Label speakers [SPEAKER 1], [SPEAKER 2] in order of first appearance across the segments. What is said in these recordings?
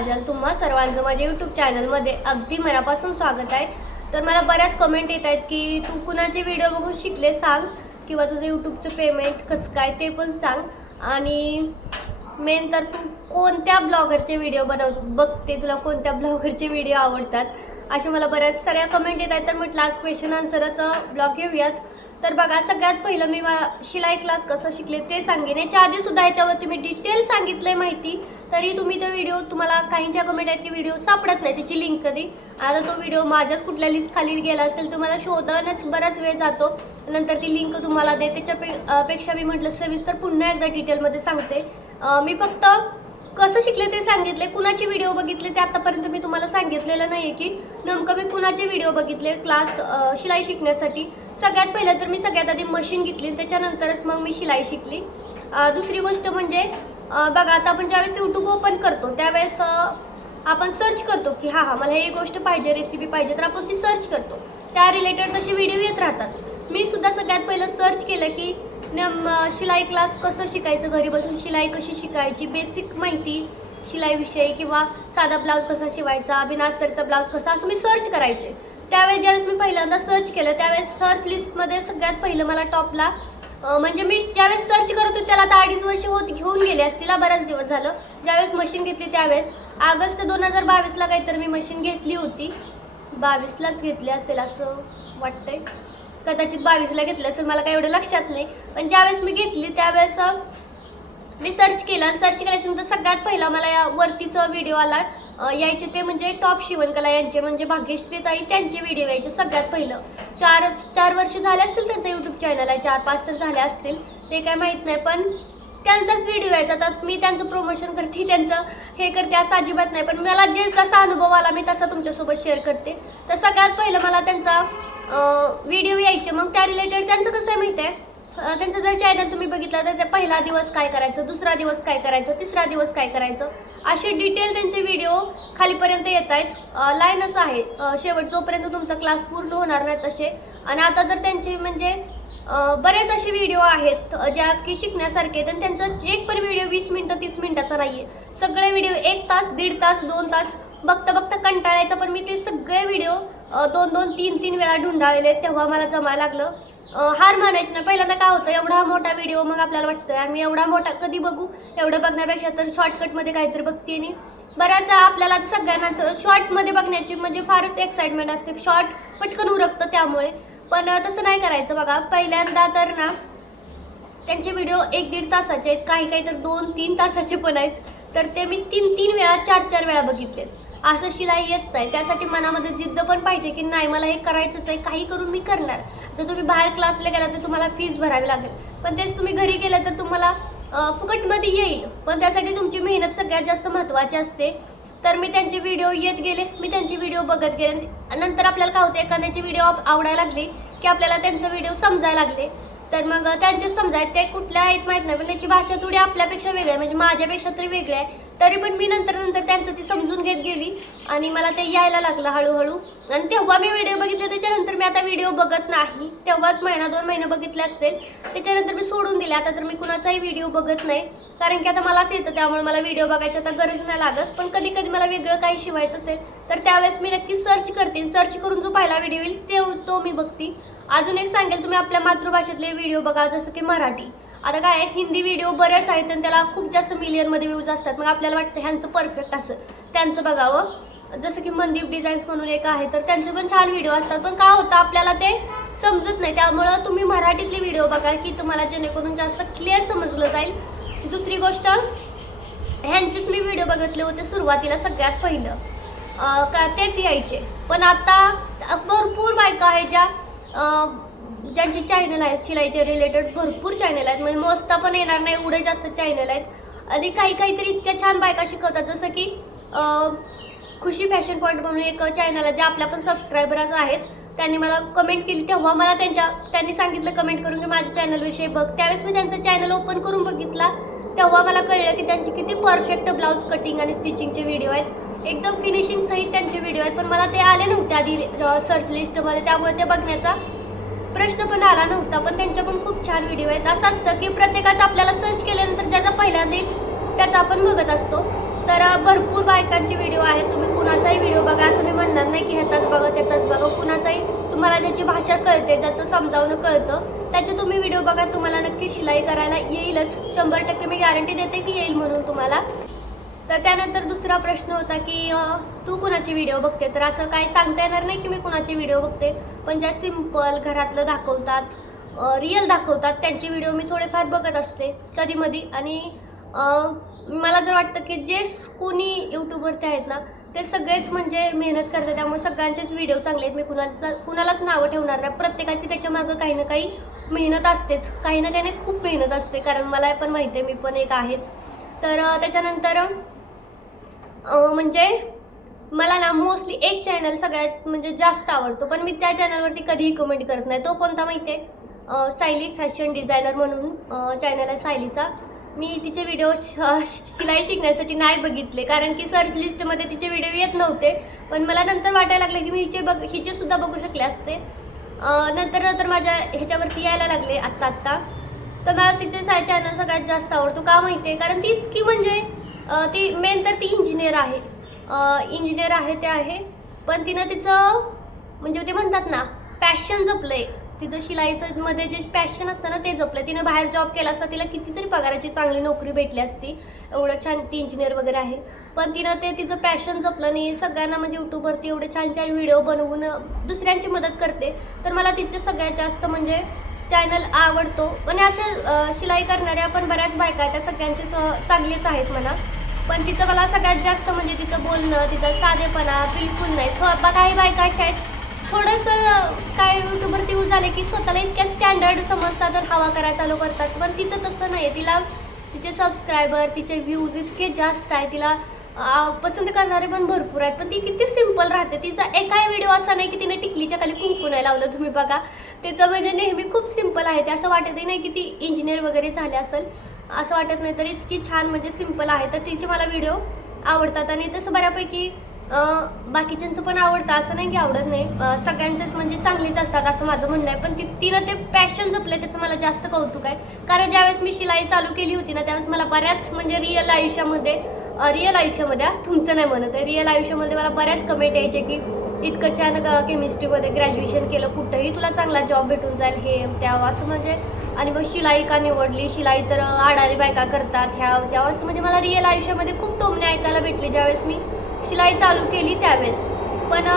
[SPEAKER 1] काजल तुम्हा सर्वांचं माझ्या यूट्यूब चॅनलमध्ये अगदी मनापासून स्वागत आहे. तर मला बऱ्याच कमेंट येत आहेत की तू कुणाचे व्हिडिओ बघून शिकले सांग? किंवा तुझं यूट्यूबचं पेमेंट कसं काय ते पण सांग. आणि मेन तर तू कोणत्या ब्लॉगरचे व्हिडिओ बनव बघते तुला कोणत्या ब्लॉगरचे व्हिडिओ आवडतात? असे मला बऱ्याच साऱ्या कमेंट येत आहेत. तर म्हटलं आज क्वेश्चन आन्सरचं ब्लॉग घेऊयात. तर बघा सगळ्यात पहिलं मी मा शिलाई क्लास कसं शिकले ते सांगेन. याच्या आधी सुद्धा याच्यावरती मी डिटेल सांगितलं आहे माहिती. तरी तुम्ही तो व्हिडिओ तुम्हाला काहींच्या कमेंट आहेत की व्हिडिओ सापडत नाही त्याची लिंक कधी. आता तो व्हिडिओ माझ्याच कुठल्या लिस्ट खाली गेला असेल तर मला शोधण्यास बराच वेळ जातो. नंतर ती लिंक तुम्हाला दे त्याच्या पेक्षा मी म्हटलं सविस्तर पुन्हा एकदा डिटेलमध्ये सांगते. मी फक्त कसं शिकले ते सांगितले. कुणाचे व्हिडिओ बघितले ते आतापर्यंत मी तुम्हाला सांगितलेलं नाही की नेमकं मी कुणाचे व्हिडिओ बघितले क्लास शिलाई शिकण्यासाठी. सगळ्यात पहिलं तर मी सगळ्यात आधी मशीन घेतली. त्याच्यानंतरच मग मी शिलाई शिकली. दुसरी गोष्ट म्हणजे बघा आता आपण ज्यावेळेस यूट्यूब ओपन करतो त्यावेळेस आपण सर्च करतो की हां हां मला ही गोष्ट पाहिजे रेसिपी पाहिजे तर आपण ती सर्च करतो. त्या रिलेटेड तसे व्हिडिओ येत राहतात. मी सुद्धा सगळ्यात पहिलं सर्च केलं की शिलाई क्लास कसं शिकायचं घरी बसून शिलाई कशी शिकायची बेसिक माहिती शिलाईविषयी किंवा साधा ब्लाऊज कसा शिवायचा बिनास्तरचा ब्लाऊज कसा असं मी सर्च करायचे. त्यावेळेस ज्यावेळेस मी पहिल्यांदा सर्च केलं त्यावेळेस सर्च लिस्टमध्ये सगळ्यात पहिलं मला टॉपला म्हणजे मी ज्यावेळेस सर्च करत होते त्याला आता अडीच वर्ष होत घेऊन गेले असतील. बराच दिवस झालं. ज्यावेळेस मशीन घेतली त्यावेळेस. ऑगस्ट दोन हजार बावीसला काहीतरी मी मशीन घेतली होती. बावीसलाच घेतली असेल असं वाटतंय. कदाचित बावीसला घेतलं असेल मला काही एवढं लक्षात नाही. पण ज्यावेळेस मी घेतली त्यावेळेस मी सर्च केलं सर्च केल्याच्यानंतर सगळ्यात पहिला मला या वरतीचा व्हिडिओ आला. यायचे ते म्हणजे टॉप शिवणकला यांचे म्हणजे भाग्यश्री ताई त्यांचे व्हिडिओ यायचे सगळ्यात पहिलं. चार चार वर्ष झाले असतील त्यांचं यूट्यूब चॅनल आहे चार पाच तर झाले असतील. ते काय माहीत नाही पण त्यांचाच व्हिडिओ यायचा. तर मी त्यांचं प्रमोशन करते त्यांचं हे करते असं अजिबात नाही. पण मला जे जसा अनुभव आला मी तसा तुमच्यासोबत शेअर करते. तर सगळ्यात पहिलं मला त्यांचा व्हिडिओ यायचे. मग त्या रिलेटेड त्यांचं कसं आहे माहीत आहे? त्यांचं जर चॅनल तुम्ही बघितलं तर ते पहिला दिवस काय करायचं दुसरा दिवस काय करायचं तिसरा दिवस काय करायचं असे डिटेल त्यांचे व्हिडिओ खालीपर्यंत येत आहेत. लाईनच आहे. शेवट जोपर्यंत तुमचा क्लास पूर्ण होणार नाही तसे. आणि आता तर त्यांचे म्हणजे बरेच असे व्हिडिओ आहेत ज्या की शिकण्यासारखे आहेत आणि त्यांचा एक पण व्हिडिओ वीस मिनटं तीस मिनटाचा नाही आहे सगळे व्हिडिओ एक तास दीड तास दोन तास बघता बघता कंटाळायचा पण मी ते सगळे व्हिडिओ दोन दोन तीन तीन वेळा ढुंढाळले तेव्हा मला जमायला लागलं. हार मानायची ना. पहिल्यांदा काय होतं? एवढा मोठा व्हिडिओ मग आपल्याला वाटतं आहे मी एवढा मोठा कधी बघू? एवढं बघण्यापेक्षा तर शॉर्टकटमध्ये काहीतरी बघते आणि बऱ्याच आपल्याला सगळ्यांनाच शॉर्टमध्ये बघण्याची म्हणजे फारच एक्साइटमेंट असते. शॉर्ट पटकन उरकतं त्यामुळे. पण तसं नाही करायचं बघा. पहिल्यांदा तर ना त्यांचे व्हिडिओ एक दीड तासाचे आहेत. काही काही तर दोन तीन तासाचे पण आहेत. तर ते मी तीन तीन वेळा चार चार वेळा बघितलेत. असं शिलाई येत नाही. त्यासाठी मनामध्ये जिद्द पण पाहिजे की नाही मला हे करायचंच आहे. काही करून मी करणार. तर तुम्ही बाहेर क्लासला गेला तर तुम्हाला फीज भरावी लागेल. पण तेच तुम्ही घरी गेलं तर तुम्हाला फुकटमध्ये येईल. पण त्यासाठी तुमची मेहनत सगळ्यात जास्त महत्त्वाची असते. तर मी त्यांचे व्हिडिओ येत गेले. मी त्यांचे व्हिडिओ बघत गेले. नंतर आपल्याला काय होतं एखाद्याचे व्हिडिओ आवडायला लागले की आपल्याला त्यांचे व्हिडिओ समजायला लागले. तर मग त्यांचे समजायत ते कुठल्या आहेत माहीत नाही पण त्याची भाषा थोडी आपल्यापेक्षा वेगळी आहे. म्हणजे माझ्यापेक्षा तरी वेगळी आहे. तरी पण मी नंतर नंतर त्यांचं ती समजून घेत गेली. आणि मला ते यायला लागलं हळूहळू. आणि तेव्हा मी व्हिडिओ बघितले त्याच्यानंतर मी आता व्हिडिओ बघत नाही. तेव्हाच महिना दोन महिने बघितले असतील. त्याच्यानंतर मी सोडून दिले. आता तर मी कुणाचाही व्हिडिओ बघत नाही. कारण की आता मलाच येतं. त्यामुळे मला व्हिडिओ बघायची आता गरज नाही लागत. पण कधी कधी मला वेगळं काही शिवायचं असेल तर त्यावेळेस मी नक्की सर्च करते. सर्च करून जो पहिला व्हिडिओ येईल ते तो मी बघते. अजून एक सांगेल तुम्ही आपल्या मातृभाषेतले व्हिडिओ बघा जसं की मराठी. आता काय आहे, हिंदी व्हिडिओ बरेच आहेत आणि त्याला खूप जास्त मिलियनमध्ये व्ह्यूज असतात. मग आपल्याला वाटतं ह्यांचं परफेक्ट असं. त्यांचं बघावं. जसं की मनदीप डिझाईन्स म्हणून एक आहे तर त्यांचे पण छान व्हिडिओ असतात. पण काय होतं आपल्याला ते समजत नाही. त्यामुळं तुम्ही मराठीतले व्हिडिओ बघा की तुम्हाला जेणेकरून जास्त क्लिअर समजलं जाईल. दुसरी गोष्ट ह्यांचेच मी व्हिडिओ बघितले होते सुरुवातीला सगळ्यात पहिलं. का तेच यायचे. पण आता भरपूर बायका आहे ज्या ज्यांचे चॅनल आहेत शिलाईचे रिलेटेड भरपूर चॅनल आहेत. म्हणजे मोजता पण येणार नाही एवढे जास्त चॅनल आहेत. आणि काही काहीतरी इतक्या छान बायका शिकवतात जसं की खुशी फॅशन पॉईंट म्हणून एक चॅनल आहे जे आपल्या पण सबस्क्रायबरच आहेत. त्यांनी मला कमेंट केली तेव्हा मला त्यांच्या त्यांनी सांगितलं कमेंट करून की माझ्या चॅनलविषयी बघ. त्यावेळेस मी त्यांचा चॅनल ओपन करून बघितला. तेव्हा मला कळलं की त्यांची किती परफेक्ट ब्लाऊज कटिंग आणि स्टिचिंगचे व्हिडिओ आहेत. एकदम फिनिशिंग सहित त्यांचे व्हिडिओ आहेत. पण मला ते आले नव्हते आधी सर्च लिस्टमध्ये त्यामुळे ते बघण्याचा प्रश्न पण आला नव्हता पण त्यांच्या पण खूप छान व्हिडिओ आहेत. असं असतं की प्रत्येकाचं आपल्याला सर्च केल्यानंतर ज्याचा पहिला देईल त्याचा आपण बघत असतो. तर भरपूर बायकांचे व्हिडिओ आहेत. तुम्ही कुणाचाही व्हिडिओ बघा. असं मी म्हणणार नाही की ह्याचाच बघा त्याचाच बघा. कुणाचाही तुम्हाला ज्याची भाषा कळते ज्याचं समजावणं कळतं त्याचे तुम्ही व्हिडिओ बघा. तुम्हाला नक्की शिलाई करायला येईलच. शंभर टक्के मी गॅरंटी देते की येईल म्हणून तुम्हाला. तर त्यानंतर दुसरा प्रश्न होता की तू कुणाची व्हिडिओ बघते? तर असं काही सांगता येणार नाही की मी कुणाची व्हिडिओ बघते. पण ज्या सिंपल घरातलं दाखवतात रिअल दाखवतात त्यांचे व्हिडिओ मी थोडेफार बघत असते कधीमधी. आणि मला जर वाटतं की जे कोणी यूट्यूबवरती आहेत ना ते सगळेच म्हणजे मेहनत करतात. त्यामुळे सगळ्यांचेच व्हिडिओ चांगले आहेत. मी कुणाला कुणालाच नावं ठेवणार नाही. प्रत्येकाची त्याच्या मागं काही ना काही मेहनत असतेच. काही ना काही नाही खूप मेहनत असते. कारण मला पण माहिती आहे मी पण एक आहेच. तर त्याच्यानंतर म्हणजे मला ना मोस्टली एक चॅनल सगळ्यात म्हणजे जास्त आवडतो पण मी त्या चॅनलवरती कधीही कमेंट करत नाही. तो कोणता माहिती आहे सायली फॅशन डिझायनर म्हणून चॅनल आहे सायलीचा. मी तिचे व्हिडिओ शिलाई शिकण्यासाठी नाही बघितले कारण की सर्च लिस्टमध्ये तिचे व्हिडिओ येत नव्हते. पण मला नंतर वाटायला लागले की मी हिचे बघ हिचेसुद्धा बघू शकले असते. नंतर नंतर माझ्या ह्याच्यावरती यायला लागले आत्ता आत्ता. तर मला तिचे साय चॅनल सगळ्यात जास्त आवडतो. का माहिती आहे कारण ती इतकी म्हणजे ती मेन तर ती इंजिनियर आहे. इंजिनियर आहे ते आहे. पण तिनं तिचं म्हणजे ते म्हणतात ना पॅशन जपलंय. तिचं शिलाईचं मध्ये जे पॅशन असतं ना ते जपलं तिनं बाहेर जॉब केला असता तिला कितीतरी पगाराची चांगली नोकरी भेटली असती. एवढं छान ती इंजिनियर वगैरे आहे. पण तिनं ते तिचं पॅशन जपलं आणि सगळ्यांना म्हणजे यूट्यूबवरती एवढे छान छान व्हिडिओ बनवून दुसऱ्यांची मदत करते. तर मला तिचे सगळ्यात जास्त म्हणजे चॅनल आवडतो. आणि अशा शिलाई करणाऱ्या पण बऱ्याच बायका आहेत. त्या सगळ्यांचे चांगलेच आहेत म्हणा. पण तिचं मला सगळ्यात जास्त म्हणजे तिचं बोलणं तिचा साधेपणा बिलकुल नाही. थोडा काही बायका अशा आहेत. थोडंसं काय यूट्यूबवरती यूज झाले की स्वतःला इतक्या स्टँडर्ड समजतात तर हवा करायला चालू करतात. पण तिचं तसं नाही आहे तिला तिचे सबस्क्रायबर तिचे व्ह्यूज इतके जास्त आहे तिला पसंत करणारे पण भरपूर आहेत. पण ती किती सिंपल राहते. तिचा एकाही व्हिडिओ असा नाही की तिने टिकलीच्या खाली कुंकू नाही लावलं. तुम्ही बघा. तिचं म्हणजे नेहमी खूप सिंपल आहे. ते असं वाटतही नाही की ती इंजिनियर वगैरे झाले असेल. असं वाटत नाही तर इतकी छान म्हणजे सिंपल आहे. तर तिचे मला व्हिडिओ आवडतात आणि तसं बऱ्यापैकी बाकीच्यांचं पण आवडतं. असं नाही की आवडत नाही. अं, सगळ्यांचेच म्हणजे चांगलेच असतात असं माझं म्हणणं आहे. पण ती तिनं ते पॅशन जपलं त्याचं मला जास्त कौतुक आहे. कारण ज्यावेळेस मी शिलाई चालू केली होती ना त्यावेळेस मला बऱ्याच म्हणजे रिअल आयुष्यामध्ये रिअल आयुष्यामध्ये तुमचं नाही म्हणत आहे. रिअल आयुष्यामध्ये मला बऱ्याच कमेंट यायचे की इतकं छान केमिस्ट्रीमध्ये ग्रॅज्युएशन केलं कुठंही तुला चांगला जॉब भेटून जाईल हे त्यावं असं म्हणजे आणि मग शिलाई का निवडली? शिलाई तर आडारी बायका करतात ह्या त्यावेळेस म्हणजे मला रिअल आयुष्यामध्ये खूप टोमणे ऐकायला भेटले. ज्यावेळेस मी शिलाई चालू केली त्यावेळेस. पण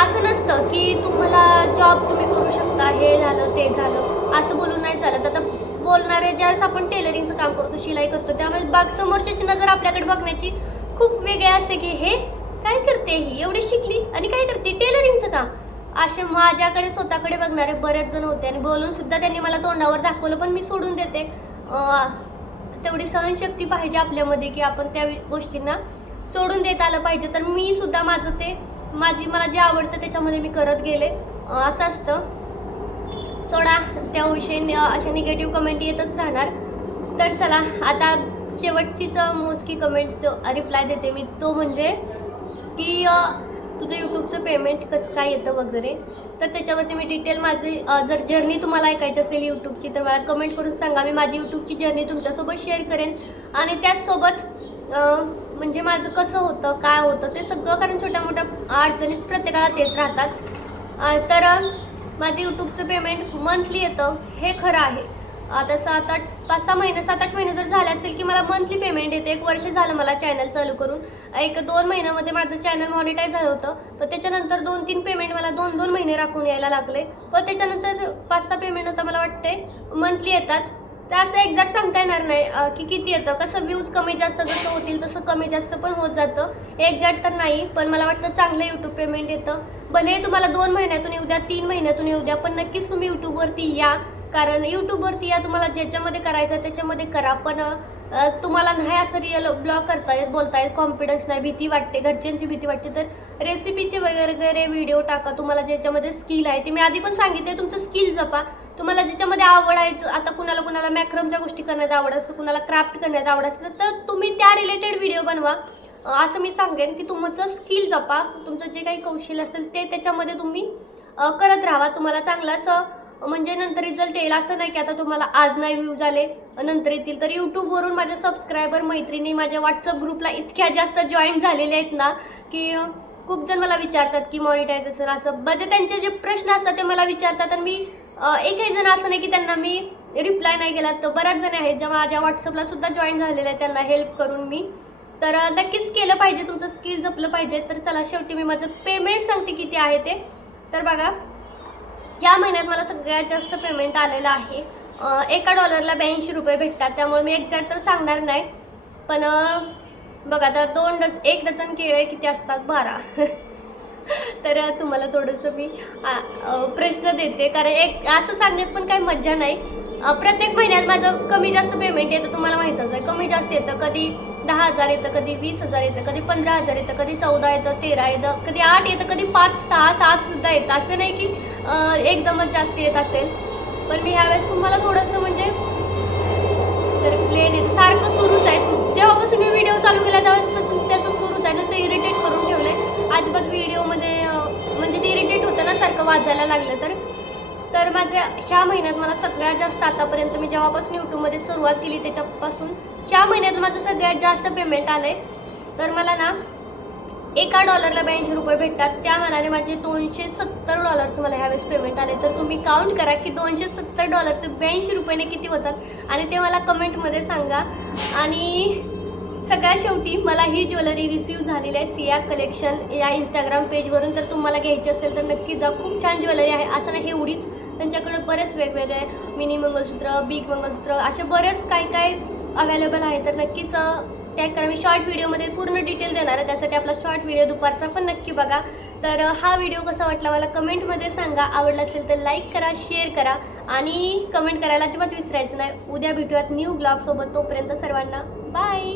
[SPEAKER 1] असं नसतं की तुम्हाला जॉब तुम्ही करू शकता हे झालं ते झालं असं बोलून नाही चालत. आता बोलणारे ज्यावेळेस आपण टेलरिंगचं काम करतो शिलाई करतो त्यावेळेस बाग समोरच्याची नजर आपल्याकडे बघण्याची खूप वेगळी असते की हे काय करते ही? एवढी शिकली आणि काय करते? टेलरिंगचं काम. असे माझ्याकडे स्वतःकडे बघणारे बरेच जण होते आणि बोलून सुद्धा त्यांनी मला तोंडावर दाखवलं पण मी सोडून देते. तेवढी सहनशक्ती पाहिजे आपल्यामध्ये की आपण त्या गोष्टींना सोडून देत आलं पाहिजे. तर मी सुद्धा माझं ते माझी मला जे आवडतं त्याच्यामध्ये मी करत गेले. असं असतं. सोडा त्याविषयी न- अशा निगेटिव्ह कमेंट येतच राहणार. तर चला आता शेवटचीच मोजकी कमेंटचं रिप्लाय देते मी. तो म्हणजे की तुझं यूट्यूबचं पेमेंट कसं काय येतं वगैरे तर त्याच्यावरती मी डिटेल माझी जर जर्नी तुम्हाला ऐकायची असेल यूट्यूबची तर मला कमेंट करून सांगा. मी माझी यूट्यूबची जर्नी तुमच्यासोबत शेअर करेन. आणि त्याचसोबत म्हणजे माझं कसं होतं काय होतं ते सगळं कारण छोट्या मोठ्या अडचणी प्रत्येकालाच येत राहतात. तर माझं यूट्यूबचं पेमेंट मंथली येतं हे खरं आहे. आता सात आठ पाच सहा महिने सात आठ महिने जर झाले असतील की मला मंथली पेमेंट येते. एक वर्ष झालं मला चॅनल चालू करून. एक दोन महिन्यामध्ये माझं चॅनल मॉनिटाईज झालं होतं. पण त्याच्यानंतर दोन तीन पेमेंट मला दोन दोन महिने राखून यायला लागले. पण त्याच्यानंतर पाच सहा पेमेंट आता मला वाटते मंथली येतात. तर असं एक्झॅक्ट सांगता येणार नाही की किती येतं. कसं व्ह्यूज कमी जास्त जसं होतील तसं कमी जास्त पण होत जातं. एक्झॅक्ट तर नाही पण मला वाटतं चांगलं यूट्यूब पेमेंट येतं. भले तुम्हाला दोन महिन्यातून येऊ द्या तीन महिन्यातून येऊ द्या पण नक्कीच तुम्ही यूट्यूबवरती या. कारण यूट्यूबवरती या तुम्हाला ज्याच्यामध्ये करायचं त्याच्यामध्ये करा. पण तुम्हाला नाही असं रिअल ब्लॉग करता येत बोलता येत कॉन्फिडन्स नाही भीती वाटते घरच्यांची भीती वाटते. तर रेसिपीचे वगैरे वगैरे व्हिडिओ टाका. तुम्हाला ज्याच्यामध्ये स्किल आहे ते मी आधी पण सांगितले तुमचं स्किल जपा. तुम्हाला ज्याच्यामध्ये आवड आहे आता कुणाला कुणाला मॅक्रमच्या गोष्टी करण्यात आवड असतं कुणाला क्राफ्ट करण्यात आवड असतं तर तुम्ही त्या रिलेटेड व्हिडिओ बनवा. असं मी सांगेन की तुमचं स्किल जपा. तुमचं जे काही कौशल्य असेल ते त्याच्यामध्ये तुम्ही करत राहा. तुम्हाला चांगलं असं म्हणजे नंतर रिझल्ट येईल असं नाही की आता तुम्हाला आज नाही व्ह्यू झाले. नंतर येतील. तर यूट्यूबवरून माझ्या सबस्क्रायबर मैत्रिणी माझ्या व्हॉट्सअप ग्रुपला इतक्या जास्त जॉईन झालेल्या आहेत ना की खूप जण मला विचारतात की मॉनिटायझेशन असं. म्हणजे त्यांचे जे प्रश्न असतात ते मला विचारतात आणि मी एकही जण असं नाही की त्यांना मी रिप्लाय नाही केला. तर बऱ्याच जण आहेत ज्या माझ्या व्हॉट्सअपला सुद्धा जॉईन झालेल्या आहेत त्यांना हेल्प करून मी. तर नक्कीच केलं पाहिजे. तुमचं स्किल जपलं पाहिजे. तर चला शेवटी मी माझं पेमेंट सांगते किती आहे ते. तर बघा ह्या महिन्यात मला सगळ्यात जास्त पेमेंट आलेलं आहे. एका डॉलरला ब्याऐंशी रुपये भेटतात. त्यामुळे मी एक्झॅक्ट तर सांगणार नाही. पण बघा आता दोन डज एक डझन केळे किती असतात? बारा. तर तुम्हाला थोडंसं मी प्रश्न देते. कारण एक असं सांगण्यात पण काही मज्जा नाही. प्रत्येक महिन्यात माझं कमी जास्त पेमेंट येतं तुम्हाला माहीतच आहे कमी जास्त येतं कधी दहा हजार येतं कधी वीस हजार येतं कधी पंधरा हजार येतं कधी चौदा येतं तेरा येतं कधी आठ येतं कधी पाच सहा सात सुद्धा येतं. असं नाही की एकदमच जास्त येत असेल. पण मी ह्यावेळेस तुम्हाला थोडंसं म्हणजे तर प्लेन येत सारखं सुरूच आहे. जेव्हापासून मी व्हिडिओ चालू केला तेव्हापासून त्याचं सुरूच आहे. नुसतं इरिटेट करून ठेवलं आहे अजिबात व्हिडिओमध्ये म्हणजे ते इरिटेट होतं ना सारखं वाजायला लागलं तर. तर माझ्या ह्या महिन्यात मला सगळ्यात जास्त आतापर्यंत मी जेव्हापासून यूट्यूबमध्ये सुरुवात केली त्याच्यापासून ह्या महिन्यात माझं सगळ्यात जास्त पेमेंट आलं आहे तर मला ना एका डॉलरला ब्याऐंशी रुपये भेटतात. त्या मानाने माझे दोनशे सत्तर डॉलरचं मला ह्यावेळेस पेमेंट आले. तर तुम्ही काउंट करा की दोनशे सत्तर डॉलरचे ब्याऐंशी रुपयाने किती होतात? आणि ते मला कमेंटमध्ये सांगा. आणि सगळ्यात शेवटी मला ही ज्वेलरी रिसीव झालेली आहे सिया कलेक्शन या इंस्टाग्राम पेजवरून तर तुम्हाला घ्यायची असेल तर नक्की जा. खूप छान ज्वेलरी आहे. असं नाही एवढीच. त्यांच्याकडे बरेच वेगवेगळे मिनी मंगळसूत्र बिग मंगळसूत्र असे बरेच काय काय अवेलेबल आहे. तर नक्कीच टॅग करा. मी शॉर्ट व्हिडिओमध्ये पूर्ण डिटेल देणार आहे. त्यासाठी आपला शॉर्ट व्हिडिओ दुपारचा पण नक्की बघा. तर हा व्हिडिओ कसा वाटला मला कमेंटमध्ये सांगा. आवडला असेल तर लाईक करा शेअर करा. आणि कमेंट करायला अजिबात विसरायचं नाही. उद्या भेटूयात न्यू ब्लॉगसोबत तोपर्यंत सर्वांना बाय